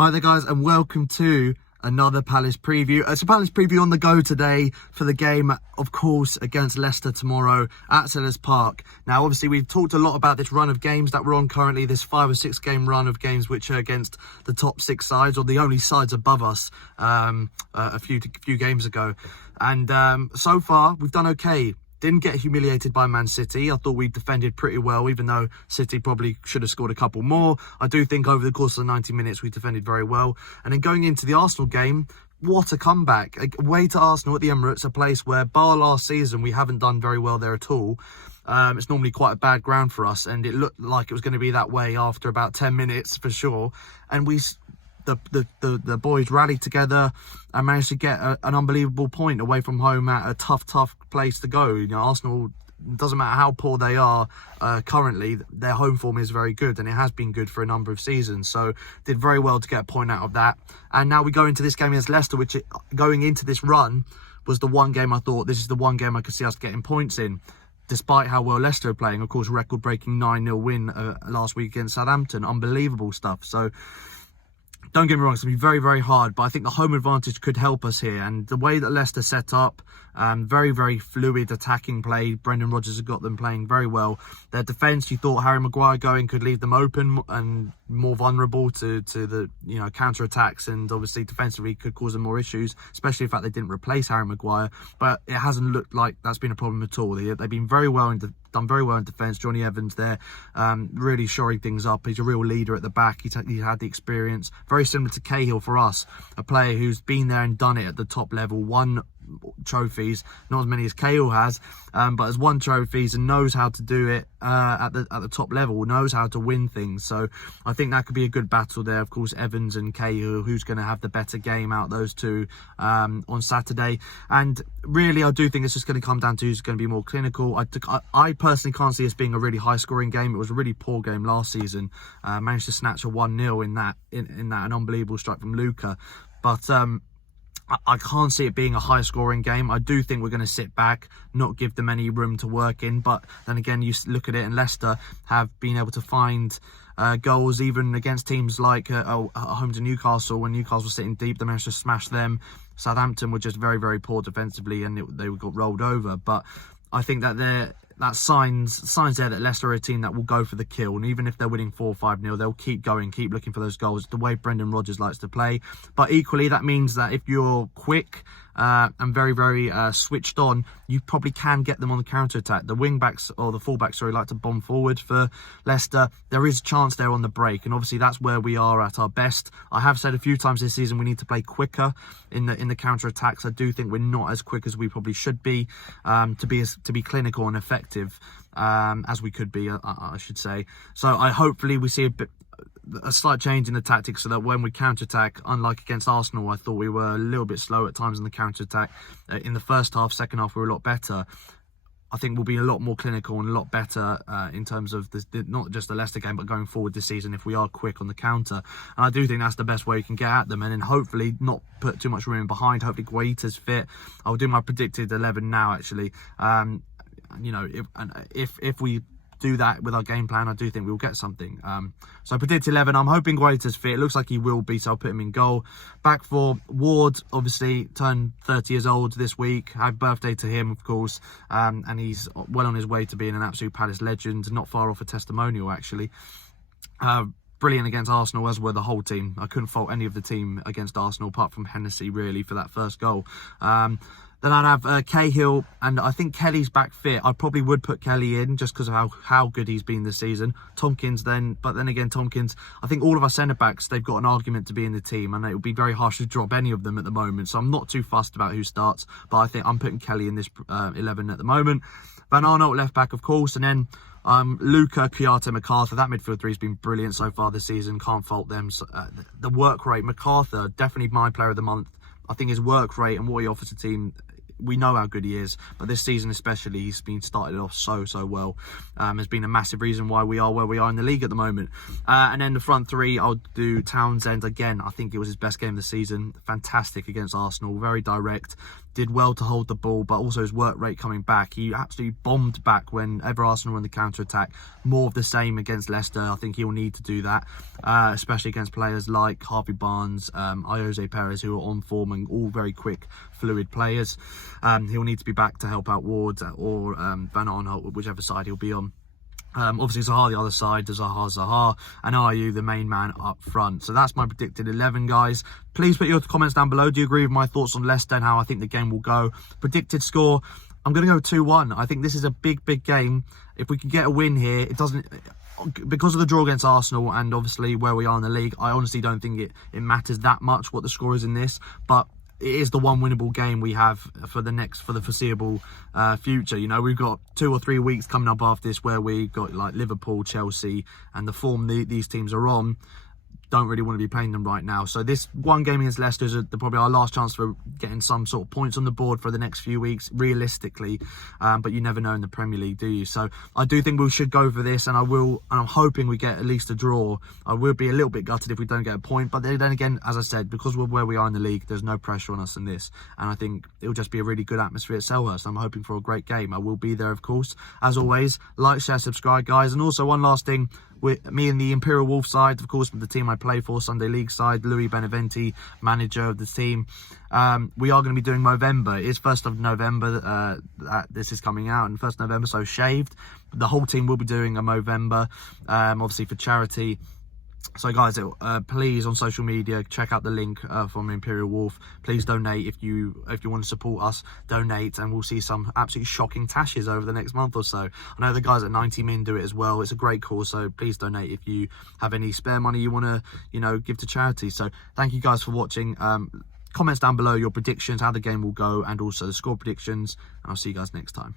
Hi there guys, and welcome to another Palace preview. It's a Palace preview on the go today for the game, of course, against Leicester tomorrow at Sellers Park. Now, obviously, we've talked a lot about this run of games that we're on currently, this 5 or 6 game run of games which are against the top 6 sides, or the only sides above us a few games ago. And so far, we've done okay. Didn't get humiliated by Man City. I thought we defended pretty well, even though City probably should have scored a couple more. I do think over the course of the 90 minutes, we defended very well. And then going into the Arsenal game, what a comeback. Away to Arsenal at the Emirates, a place where, bar last season, we haven't done very well there at all. It's normally quite a bad ground for us, and it looked like it was going to be that way after about 10 minutes for sure. And the boys rallied together and managed to get an unbelievable point away from home at a tough place to go. You know, Arsenal, doesn't matter how poor they are currently, their home form is very good, and it has been good for a number of seasons. So did very well to get a point out of that. And now we go into this game against Leicester, which going into this run was the one game I thought, this is the one game I could see us getting points in. Despite how well Leicester are playing, of course, record-breaking 9-0 win last week against Southampton. Unbelievable stuff. So don't get me wrong, it's going to be very, very hard, but I think the home advantage could help us here. And the way that Leicester set up, very, very fluid attacking play. Brendan Rodgers has got them playing very well. Their defence, you thought Harry Maguire going could leave them open and more vulnerable to the counter-attacks, and obviously defensively could cause them more issues, especially the fact they didn't replace Harry Maguire. But it hasn't looked like that's been a problem at all. They've been very well done very well in defence. Johnny Evans there, really shoring things up. He's a real leader at the back. He had the experience. Very similar to Cahill for us, a player who's been there and done it at the top level, won trophies, not as many as Cahill has, but has won trophies and knows how to do it at the top level, knows how to win things. So I think that could be a good battle there. Of course, Evans and Cahill, who's going to have the better game out of those two on Saturday. And really, I do think it's just going to come down to who's going to be more clinical. I personally can't see us being a really high-scoring game. It was a really poor game last season. Managed to snatch a 1-0 in that, an unbelievable strike from Luka. But I can't see it being a high-scoring game. I do think we're going to sit back, not give them any room to work in. But then again, you look at it, and Leicester have been able to find goals even against teams like at home to Newcastle. When Newcastle was sitting deep, they managed to smash them. Southampton were just very, very poor defensively, and they got rolled over. But I think that that signs there that Leicester are a team that will go for the kill, and even if they're winning 4 or 5-0, they'll keep going, keep looking for those goals, the way Brendan Rodgers likes to play. But equally, that means that if you're quick and very, very switched on, you probably can get them on the counter-attack. The wing-backs, or the full-backs, sorry, like to bomb forward for Leicester. There is a chance there on the break, and obviously that's where we are at our best. I have said a few times this season we need to play quicker in the counter-attacks. I do think we're not as quick as we probably should be to be clinical and effective as we could be, I should say. So hopefully we see a slight change in the tactics, so that when we counter-attack, unlike against Arsenal, I thought we were a little bit slow at times in the counter-attack. In the first half, second half, we were a lot better. I think we'll be a lot more clinical and a lot better in terms of not just the Leicester game, but going forward this season if we are quick on the counter. And I do think that's the best way you can get at them, and then hopefully not put too much room in behind. Hopefully Guaita's fit. I'll do my predicted 11 now, actually. If we do that with our game plan, I do think we'll get something. So I predict 11. I'm hoping Guaita's fit. It looks like he will be, so I'll put him in goal. Back for Ward, obviously turned 30 years old this week. Happy birthday to him, of course. And he's well on his way to being an absolute Palace legend. Not far off a testimonial, actually. Brilliant against Arsenal, as were the whole team. I couldn't fault any of the team against Arsenal, apart from Hennessy, really, for that first goal. Then I'd have Cahill, and I think Kelly's back fit. I probably would put Kelly in just because of how good he's been this season. Tompkins but then again, Tompkins, I think all of our centre-backs, they've got an argument to be in the team, and it would be very harsh to drop any of them at the moment. So I'm not too fussed about who starts, but I think I'm putting Kelly in this 11 at the moment. Van Arnold left back, of course, and then Luka, Kouyaté, MacArthur. That midfield three has been brilliant so far this season. Can't fault them. So, the work rate, MacArthur, definitely my player of the month. I think his work rate and what he offers the team we know how good he is, but this season especially, he's been started off so well. Has been a massive reason why we are where we are in the league at the moment. And then the front three, I'll do Townsend again. I think it was his best game of the season. Fantastic against Arsenal, very direct. Did well to hold the ball, but also his work rate coming back. He absolutely bombed back whenever Arsenal were in the counter-attack. More of the same against Leicester. I think he'll need to do that, especially against players like Harvey Barnes, Jose Perez, who are on form and all very quick, fluid players. He'll need to be back to help out Ward or Van Aanholt, whichever side he'll be on. Obviously Zaha the other side, Zaha, and Ayew the main man up front. So that's my predicted 11, guys. Please put your comments down below. Do you agree with my thoughts on Leicester and how I think the game will go? Predicted score, I'm going to go 2-1. I think this is a big game. If we can get a win here, it doesn't... Because of the draw against Arsenal and obviously where we are in the league, I honestly don't think it matters that much what the score is in this. But it is the one winnable game we have for the foreseeable future. You know, we've got 2 or 3 weeks coming up after this where we've got like Liverpool, Chelsea, and the form these teams are on. Don't really want to be playing them right now. So this one game against Leicester is probably our last chance for getting some sort of points on the board for the next few weeks, realistically. But you never know in the Premier League, do you? So I do think we should go for this, and I'm hoping we get at least a draw. I will be a little bit gutted if we don't get a point. But then again, as I said, because we're where we are in the league, there's no pressure on us in this. And I think it'll just be a really good atmosphere at Selhurst. I'm hoping for a great game. I will be there, of course. As always, like, share, subscribe, guys. And also one last thing. With me and the Imperial Wolf side, of course, with the team I play for, Sunday League side, Louis Beneventi, manager of the team. We are going to be doing Movember. It's 1st of November that this is coming out, and 1st November, so shaved. The whole team will be doing a Movember, obviously for charity. So guys, please on social media check out the link from Imperial Wolf. Please donate if you want to support us. Donate, and we'll see some absolutely shocking tashes over the next month or so. I know the guys at 90 Min do it as well. It's a great cause, so please donate if you have any spare money you want to give to charity. So thank you guys for watching. Comments down below your predictions, how the game will go, and also the score predictions, and I'll see you guys next time.